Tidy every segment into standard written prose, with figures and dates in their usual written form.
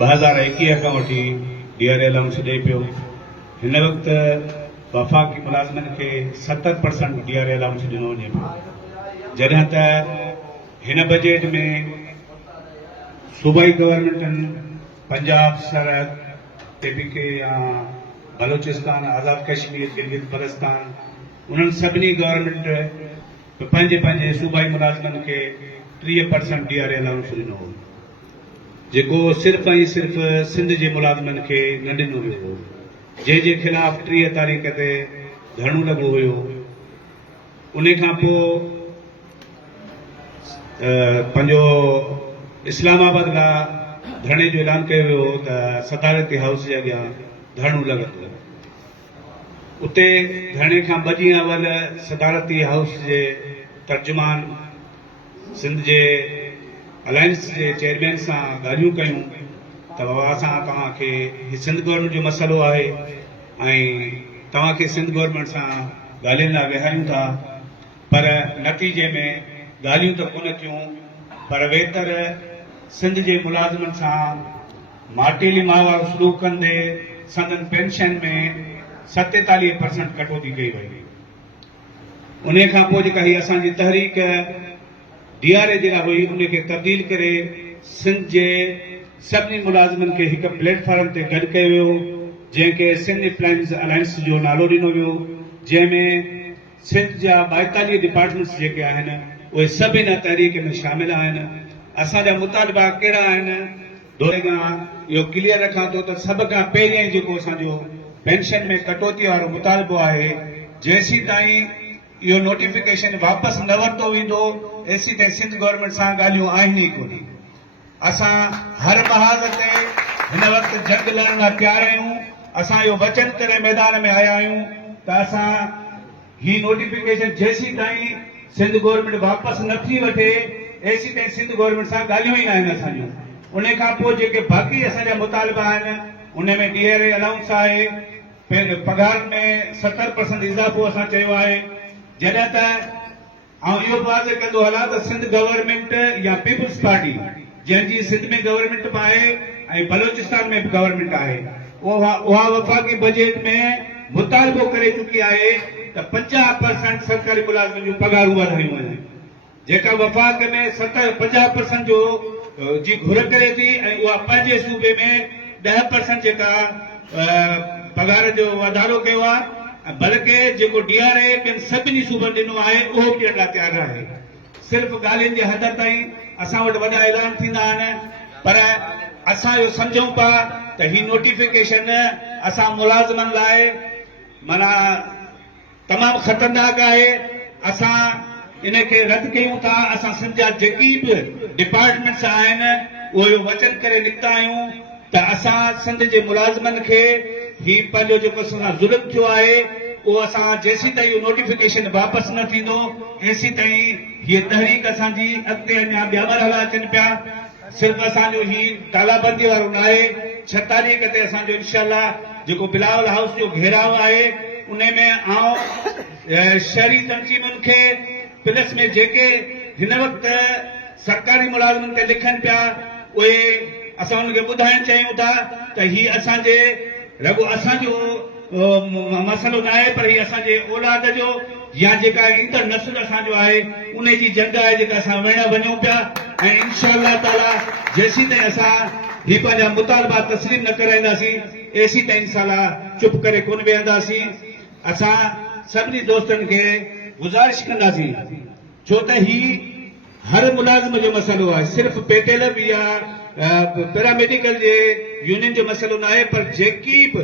2021 खां वठी DRA allowance ॾिए पियो। हिन वक़्तु वफ़ाक़ी मुलाज़िमनि खे 70% DRA अलाउंस ॾिनो वञे पियो, जॾहिं त हिन बजट में सूबाई गवर्नमेंटनि पंजाब, सरहद, TPK या बलोचिस्तान, आज़ाद कश्मीर, गिलगित बल्तिस्तान, उन्हनि सभिनी गवर्नमेंट पंहिंजे पंहिंजे सूबाई मुलाज़िमनि खे 30% DRA अलाउंस ॾिनो हो, जेको सिर्फ़ ऐं सिर्फ़ सिंध जे मुलाज़िमनि खे न ॾिनो वियो हो, जंहिंजे ख़िलाफ़ 30 तारीख़ ते धरणो लॻो हुयो। उन खां पोइ पंहिंजो इस्लामाबाद लाइ धरणे जो ऐलान कयो वियो त सदारती हाउस जे अॻियां धरणो लॻंदो। उते धरणे खां 2 ॾींहं अवल सदारती हाउस जे तर्जुमान सिंध जे अलायंस जे चेयरमैन सां ॻाल्हियूं कयूं त बाबा असां तव्हांखे सिंध गवर्नमेंट जो मसइलो आहे ऐं तव्हांखे सिंध गवर्नमेंट सां ॻाल्हियुनि लाइ विहारियूं था, पर नतीजे में ॻाल्हियूं त कोन थियूं, पर वेतर सिंध जे मुलाज़िमनि सां माटेली माहवार सलूक कंदे संदन पेंशन में 47% कटौती कई वई। उन खां पोइ जेका हीअ असांजी तहरीक DRA जेका हुई उनखे तब्दील करे सिंध जे सभिनी मुलाज़िमनि खे हिकु प्लेटफॉर्म ते गॾु कयो वियो, जंहिंखे सिंध एम्प्लॉयमेंट अलायंस जो नालो ॾिनो वियो, जंहिंमें सिंध जा 42 डिपार्टमेंट्स जेके आहिनि उहे सभु हिन तहरीक में शामिल आहिनि। असांजा मुतालबा कहिड़ा आहिनि, इहो क्लियर रखां थो त सभ खां पहिरियों जेको असांजो पेंशन में कटौती वारो मुतालबो आहे, जेसीं ताईं इहो नोटिफिकेशन वापसि न वरितो वेंदो एसी ताईं सिंध गवर्नमेंट सां ॻाल्हियूं आहिनि ई कोन। असां हर महाज़ ते हिन वक़्तु जंग लड़ण लाइ तयारु आहियूं। असां इहो वचन करे मैदान में आया आहियूं त असां ही नोटिफिकेशन जेसीं ताईं सिंध गवर्नमेंट वापसि नथी वठे एसी ताईं सिंध गवर्नमेंट सां ॻाल्हियूं ई न आहिनि असांजूं। उन खां पोइ जेके बाक़ी असांजा मुतालबा आहिनि उन में DRA अलाउंस आहे, पघार में 70% इज़ाफ़ो असां चयो आहे। जॾहिं त इहो वाज़े कंदो हलां त सिंध गवर्नमेंट या पीपुल्स पार्टी जंहिंजी सिंध में गवर्नमेंट बि आहे ऐं बलोचिस्तान में बि गवर्नमेंट आहे, उहा वफ़ाक़ी बजट में मुतालबो करे चुकी आहे त 50% सरकारी मुलाज़िमनि जूं पघारूं वधायूं वञनि, जेका वफ़ाक़ में 50% जो जी घुर करे थी, ऐं उहा पंहिंजे सूबे में 10% जेका पघार जो वाधारो कयो आहे, बल्कि जेको DRA ॿियनि सभिनी सूबनि ॾिनो आहे उहो बि ॾियण लाइ तयारु आहे। सिर्फ़ ॻाल्हियुनि जे हद ताईं असां वटि वॾा ऐलान थींदा आहिनि, पर असां इहो सम्झूं पिया त ही नोटिफिकेशन असां मुलाज़िमनि लाइ माना तमामु ख़तरनाक आहे। असां इनखे रद्द कयूं था। असां सिंध जा जेकी बि डिपार्टमेंट्स आहिनि उहे वचन करे निकिता आहियूं त असां सिंध जे मुलाज़िमनि खे ही पंहिंजो जेको असां ज़ुल्म थियो आहे उहो असां जेसीं ताईं इहो नोटिफिकेशन वापसि न थींदो एसीं ताईं हीअ तहरीक असांजी अॻिते अञा ॿिया मरहला अचनि पिया। सिर्फ़ु असांजो ही तालाबंदी वारो न आहे, 6 तारीख़ ते असांजो इंशाअल्लाह जेको बिलावल हाउस जो घेराव आहे उन में शहरी तंज़ीमुनि खे प्लस में जेके हिन वक़्तु सरकारी मुलाज़िमनि ते लिखनि पिया उहे असां उनखे ॿुधाइणु चाहियूं था त ही असांजे रॻो असांजो मसइलो न आहे, पर हीउ असांजे औलाद जो या जेका ईंदड़ नस्ल असांजो आहे उन जी जंग आहे जेका असां विढ़ण वञूं पिया। ऐं इंशाअल्लाह ताला जेसीं ताईं असां ही पंहिंजा मुतालबा तस्लीम न कराईंदासीं एसीं ताईं इंशाअल्लाह चुप करे कोन वेहंदासीं। असां सभिनी दोस्तनि खे गुज़ारिश कंदासीं, छो त ही हर मुलाज़िम जो मसइलो आहे, सिर्फ़ु पेटेल या पैरामेडिकल जे यूनियन जो मसइलो न आहे, पर जेकी बि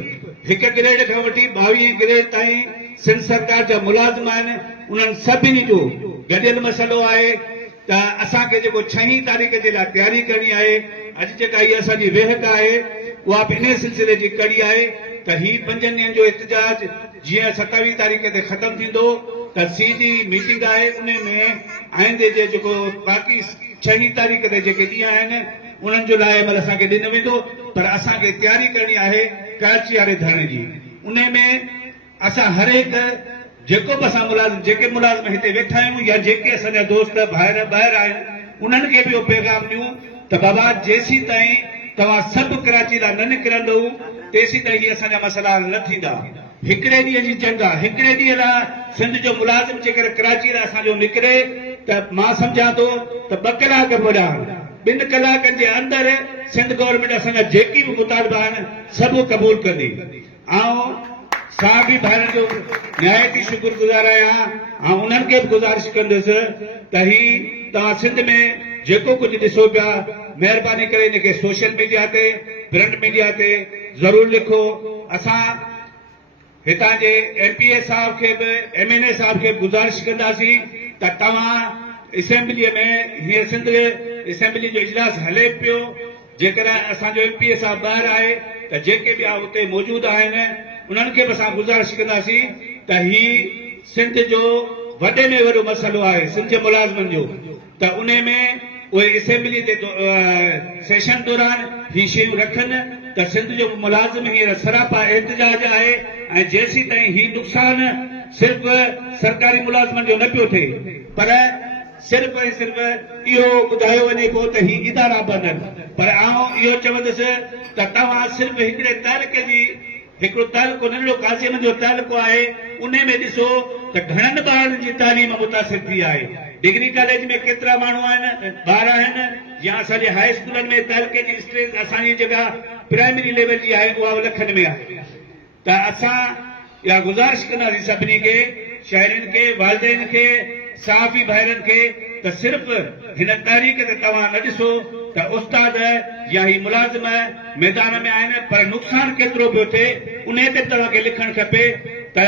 1 ग्रेड खां वठी 22 ग्रेड ताईं सिंध सरकार जा मुलाज़िम आहिनि उन्हनि सभिनी जो गॾियल मसइलो आहे त असांखे जेको 6 तारीख़ जे लाइ तयारी करणी आहे। अॼु जेका हीअ असांजी वेहक आहे उहा बि इन सिलसिले जी कड़ी आहे त ही 5 ॾींहंनि जो एहतजाज जीअं 27 तारीख़ ते ख़तमु थींदो त सीधी मीटिंग आहे, उन में आईंदे जे जेको बाक़ी 6 तारीख़ ते जेके ॾींहं आहिनि उन्हनि जो लाइ अमल असांखे ॾिनो वेंदो, पर असांखे तयारी करणी आहे कराची वारे धरणे जी। उन में असां हर हिकु जेको बि असां मुलाज़िम जेके मुलाज़िम हिते वेठा आहियूं या जेके असांजा दोस्त ॿाहिरि आहिनि उन्हनि खे बि इहो पैगाम ॾियूं त बाबा जेसीं ताईं तव्हां सभु कराची लाइ न निकिरंदो तेसीं ताईं हीअ असांजा मसइला हल न थींदा। हिकिड़े ॾींहं जी जंग आहे, हिकिड़े ॾींहं लाइ सिंध जो मुलाज़िम जेकर कराची लाइ असांजो निकिरे त मां सम्झां थो त 2 कलाक पुॼा, 2 कलाकनि जे अंदरि सिंध गवर्नमेंट असांजा जेकी बि मुतालबा आहिनि सभु क़बूल कंदी। ऐं साहबी भाइरनि जो निहायती शुक्रगुज़ार आहियां ऐं उन्हनि खे बि गुज़ारिश कंदुसि त ही तव्हां सिंध में जेको कुझु ॾिसो पिया महिरबानी करे हिनखे सोशल मीडिया ते प्रिंट मीडिया ते ज़रूरु लिखो। असां हितां जे MPA साहब खे बि MNA साहब खे गुज़ारिश कंदासीं त तव्हां असेंबलीअ में हीअं सिंध असेंबली जो इजलास हले पियो, जेकर असांजो MPA साहब ॿाहिरि आहे त जेके ॿिया हुते मौजूदु आहिनि उन्हनि खे बि असां गुज़ारिश कंदासीं त ही सिंध जो वॾे में वॾो मसइलो आहे सिंध जे मुलाज़िमनि जो, त उन में उहे असेंबली जे सेशन दौरान ही शयूं रखनि त सिंध जो मुलाज़िम हींअर सरापा एहतजाज आहे ऐं जेसीं ताईं ही नुक़सान सिर्फ़ सरकारी मुलाज़िमनि जो न पियो थिए पर सिर्फ़ ऐं सिर्फ़ इहो ॿुधायो वञे पियो त ही इदारा बननि। पर आउं इहो चवंदुसि त तव्हां सिर्फ़ हिकिड़े तालिक़े जी हिकिड़ो तालिक़ो नंढड़ो कासिम जो तालिक़ो आहे उन में ॾिसो त घणनि ॿारनि जी तालीम मुतासिर थी आहे। डिग्री कॉलेज में केतिरा माण्हू आहिनि ॿार आहिनि या असांजे हाई स्कूलनि में तालिक़े जी स्ट्रेस असांजी जेका प्राइमरी लेवल जी आहे उहा लखनि में आहे। त असां इहा गुज़ारिश कंदासीं सभिनी खे, शहरियुनि खे, वालिदैन खे, साहबी भाइरनि खे त सिर्फ़ हिन तारीख़ ते तव्हां न ॾिसो त उस्ताद या ही मुलाज़िम मैदान में आहिनि पर नुक़सान केतिरो पियो थिए उन ते तव्हांखे लिखणु खपे। त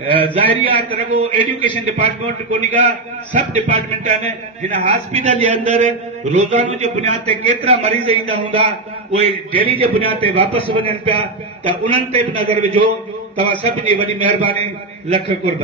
ज़ाहिरी आहे त रुॻो एजुकेशन डिपार्टमेंट कोन्हे का, सभु डिपार्टमेंट आहिनि। हिन हॉस्पिटल जे अंदरि रोज़ानो जे बुनियाद ते केतिरा मरीज़ ईंदा हूंदा उहे डेली जे बुनियाद ते वापसि वञनि पिया, त उन्हनि ते बि नज़र विझो। तव्हां सभिनी वॾी महिरबानी, लख कुर्ब।